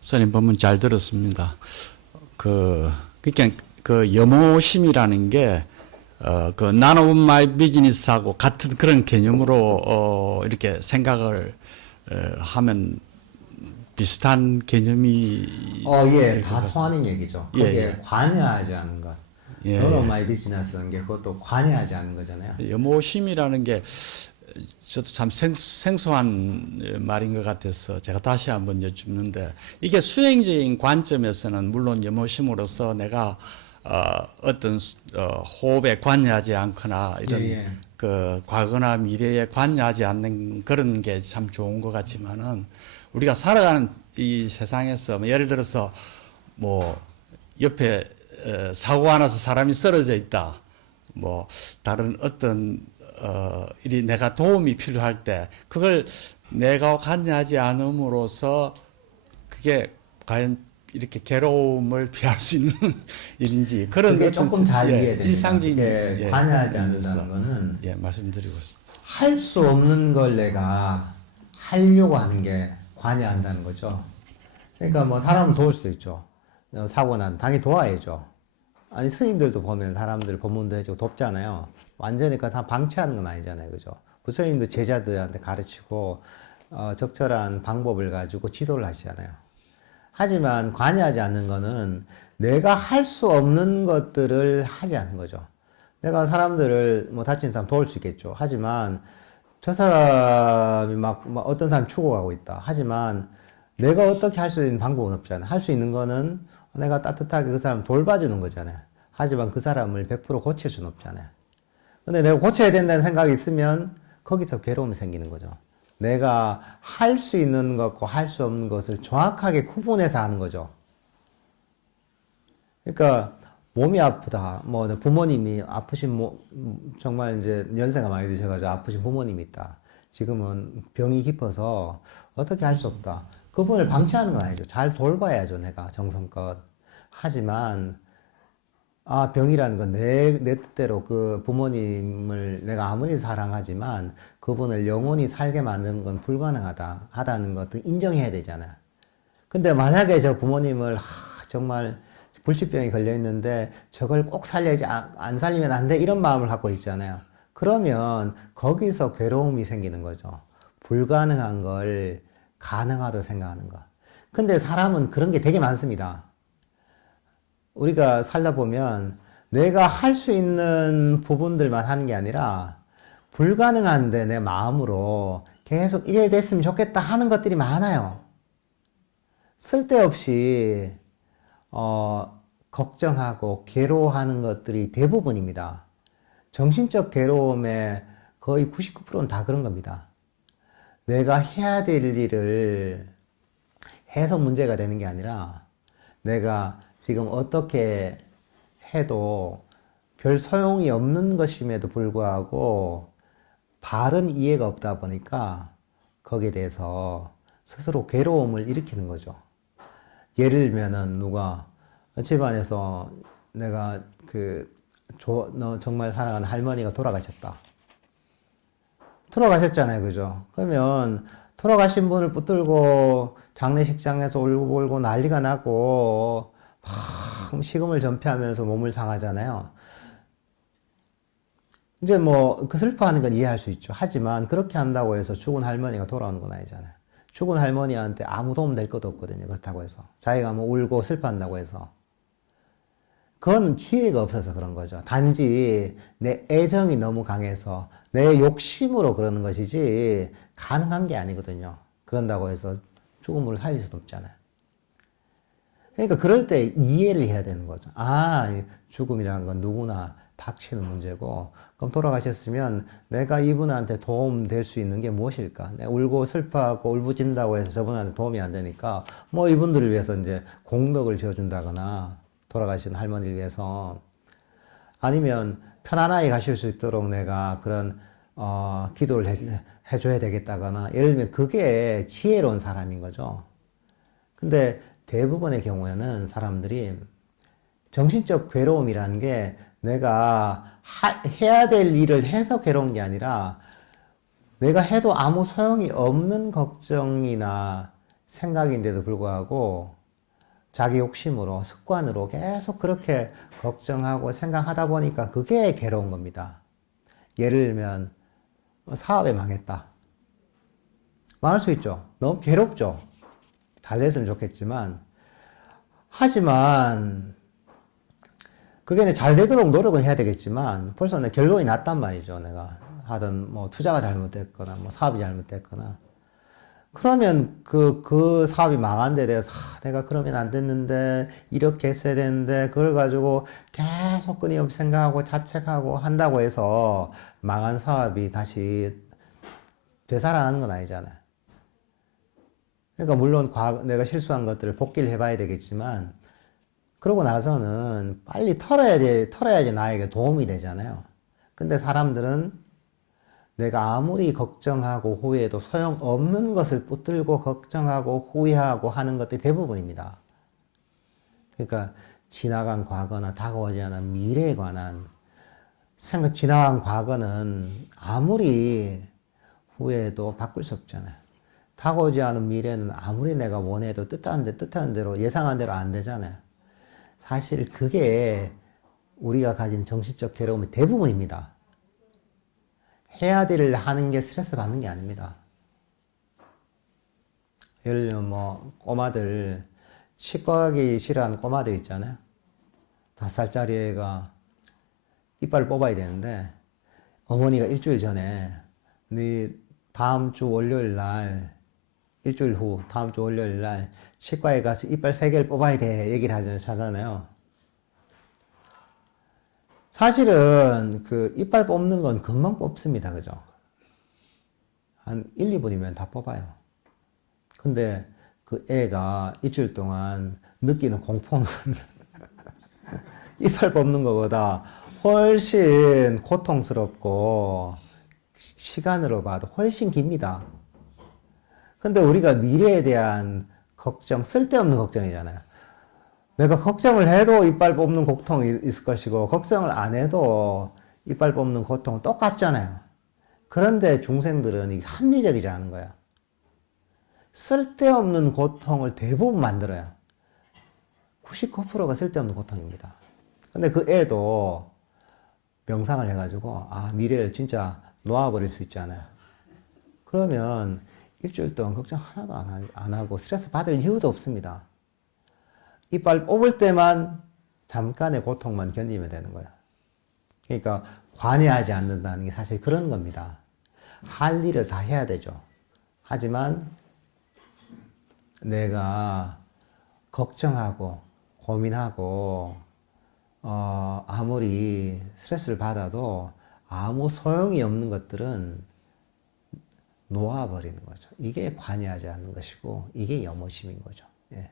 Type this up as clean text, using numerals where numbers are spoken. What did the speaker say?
선생님 법문 잘 들었습니다. 그러니까 그 염호심이라는 게 그 none of my business하고 같은 그런 개념으로 이렇게 생각을 하면 비슷한 개념이 예, 될 것 다 같습니다. 통하는 얘기죠. 예, 거기에 예. 관여하지 않은 것. 예, None of 예. my business라는 게 그것도 관여하지 않은 거잖아요. 염호심이라는 게 저도 참 생소한 말인 것 같아서 제가 다시 한번 여쭙는데, 이게 수행적인 관점에서는 물론 염호심으로서 내가 어떤 호흡에 관여하지 않거나 이런 예, 예. 그 과거나 미래에 관여하지 않는 그런 게 참 좋은 것 같지만은, 우리가 살아가는 이 세상에서 뭐 예를 들어서 뭐 옆에 사고가 나서 사람이 쓰러져 있다. 뭐 다른 어떤 일이 내가 도움이 필요할 때 그걸 내가 관여하지 않음으로써 그게 과연 이렇게 괴로움을 피할 수 있는 일인지, 그런 그게 어떤 조금 잘 이해됩니다. 일상적인 그게 관여하지 면에서 않는다는 거는 말씀드리고 할 수 없는 걸 내가 하려고 하는 게 관여한다는 거죠. 그러니까 뭐 사람을 도울 수도 있죠. 사고 난 당연히 도와야죠. 아니 스님들도 보면 사람들 법문도 해주고 돕잖아요. 완전히 그 사람 방치하는 건 아니잖아요, 그죠? 부처님도 제자들한테 가르치고 적절한 방법을 가지고 지도를 하시잖아요. 하지만 관여하지 않는 거는 내가 할 수 없는 것들을 하지 않는 거죠. 내가 사람들을 뭐 다친 사람 도울 수 있겠죠. 하지만 저 사람이 막 어떤 사람이 죽어가고 있다. 하지만 내가 어떻게 할 수 있는 방법은 없잖아요. 할 수 있는 거는 내가 따뜻하게 그 사람 돌봐주는 거잖아요. 하지만 그 사람을 100% 고칠 수는 없잖아요. 근데 내가 고쳐야 된다는 생각이 있으면 거기서 괴로움이 생기는 거죠. 내가 할 수 있는 것과 할 수 없는 것을 정확하게 구분해서 하는 거죠. 그러니까 몸이 아프다. 뭐 부모님이 아프신 정말 이제 연세가 많이 드셔가지고 아프신 부모님이 있다. 지금은 병이 깊어서 어떻게 할 수 없다. 그분을 방치하는 건 아니죠. 잘 돌봐야죠. 내가 정성껏. 하지만 병이라는 건 내 뜻대로 그 부모님을 내가 아무리 사랑하지만 그분을 영원히 살게 만드는 건 하다는 것도 인정해야 되잖아요. 근데 만약에 저 부모님을 정말 불치병이 걸려 있는데 저걸 꼭 살려야지, 안 살리면 안 돼, 이런 마음을 갖고 있잖아요. 그러면 거기서 괴로움이 생기는 거죠. 불가능한 걸 가능하다고 생각하는 거. 근데 사람은 그런 게 되게 많습니다. 우리가 살다 보면 내가 할 수 있는 부분들만 하는 게 아니라 불가능한데 내 마음으로 계속 이래 됐으면 좋겠다 하는 것들이 많아요. 쓸데없이 걱정하고 괴로워하는 것들이 대부분입니다. 정신적 괴로움의 거의 99%는 다 그런 겁니다. 내가 해야 될 일을 해서 문제가 되는 게 아니라 내가 지금 어떻게 해도 별 소용이 없는 것임에도 불구하고 바른 이해가 없다 보니까 거기에 대해서 스스로 괴로움을 일으키는 거죠. 예를 들면은 누가 집안에서 내가 너 정말 사랑하는 할머니가 돌아가셨다. 돌아가셨잖아요, 그죠? 그러면 돌아가신 분을 붙들고 장례식장에서 울고 난리가 나고 막 식음을 전폐하면서 몸을 상하잖아요. 이제 뭐 그 슬퍼하는 건 이해할 수 있죠. 하지만 그렇게 한다고 해서 죽은 할머니가 돌아오는 건 아니잖아요. 죽은 할머니한테 아무 도움 될 것도 없거든요. 그렇다고 해서 자기가 뭐 울고 슬퍼한다고 해서 그거는 지혜가 없어서 그런 거죠. 단지 내 애정이 너무 강해서 내 욕심으로 그러는 것이지 가능한 게 아니거든요. 그런다고 해서 죽음을 살릴 수도 없잖아요. 그러니까 그럴 때 이해를 해야 되는 거죠. 죽음이라는 건 누구나 닥치는 문제고, 그럼 돌아가셨으면 내가 이분한테 도움 될 수 있는 게 무엇일까? 내가 울고 슬퍼하고 울부짖는다고 해서 저분한테 도움이 안 되니까 뭐 이분들을 위해서 이제 공덕을 지어준다거나 돌아가신 할머니를 위해서, 아니면 편안하게 가실 수 있도록 내가 그런 기도를 해줘야 되겠다거나, 예를 들면 그게 지혜로운 사람인 거죠. 근데 대부분의 경우에는 사람들이 정신적 괴로움이라는 게 내가 해야 될 일을 해서 괴로운 게 아니라 내가 해도 아무 소용이 없는 걱정이나 생각인데도 불구하고 자기 욕심으로 습관으로 계속 그렇게 걱정하고 생각하다 보니까 그게 괴로운 겁니다. 예를 들면 사업에 망했다. 망할 수 있죠. 너무 괴롭죠. 잘 됐으면 좋겠지만 하지만 그게 잘 되도록 노력은 해야 되겠지만 벌써 내 결론이 났단 말이죠. 내가 하던 뭐 투자가 잘못됐거나 뭐 사업이 잘못됐거나 그러면 그 사업이 망한 데 대해서 내가 그러면 안 됐는데 이렇게 했어야 되는데 그걸 가지고 계속 끊임없이 생각하고 자책하고 한다고 해서 망한 사업이 다시 되살아나는 건 아니잖아요. 그러니까 물론 내가 실수한 것들을 복기를 해봐야 되겠지만 그러고 나서는 빨리 털어야지 나에게 도움이 되잖아요. 근데 사람들은 내가 아무리 걱정하고 후회해도 소용없는 것을 붙들고 걱정하고 후회하고 하는 것들이 대부분입니다. 그러니까 지나간 과거나 다가오지 않은 미래에 관한 지나간 과거는 아무리 후회해도 바꿀 수 없잖아요. 다가오지 않은 미래는 아무리 내가 원해도 뜻하는 대로 예상한 대로 안 되잖아요. 사실 그게 우리가 가진 정신적 괴로움의 대부분입니다. 해야 될 일을 하는 게 스트레스 받는 게 아닙니다. 예를 들면 뭐 꼬마들 치과 가기 싫어하는 꼬마들 있잖아요. 5살짜리 애가 이빨을 뽑아야 되는데 어머니가 일주일 전에 네 다음 주 월요일 날 일주일 후 다음 주 월요일 날 치과에 가서 이빨 3개를 뽑아야 돼 얘기를 하잖아요. 사실은 그 이빨 뽑는 건 금방 뽑습니다. 그죠? 한 1, 2분이면 다 뽑아요. 근데 그 애가 일주일 동안 느끼는 공포는 이빨 뽑는 것보다 훨씬 고통스럽고 시간으로 봐도 훨씬 깁니다. 근데 우리가 미래에 대한 걱정, 쓸데없는 걱정이잖아요. 내가 걱정을 해도 이빨 뽑는 고통이 있을 것이고 걱정을 안 해도 이빨 뽑는 고통은 똑같잖아요. 그런데 중생들은 이게 합리적이지 않은 거야. 쓸데없는 고통을 대부분 만들어요. 99%가 쓸데없는 고통입니다. 근데 그 애도 명상을 해가지고 미래를 진짜 놓아버릴 수 있잖아요. 그러면 일주일 동안 걱정 하나도 안 하고 스트레스 받을 이유도 없습니다. 이빨 뽑을 때만 잠깐의 고통만 견디면 되는 거예요. 그러니까 관여하지 않는다는 게 사실 그런 겁니다. 할 일을 다 해야 되죠. 하지만 내가 걱정하고 고민하고 아무리 스트레스를 받아도 아무 소용이 없는 것들은 놓아버리는 거죠. 이게 관여하지 않는 것이고 이게 염호심인 거죠. 예.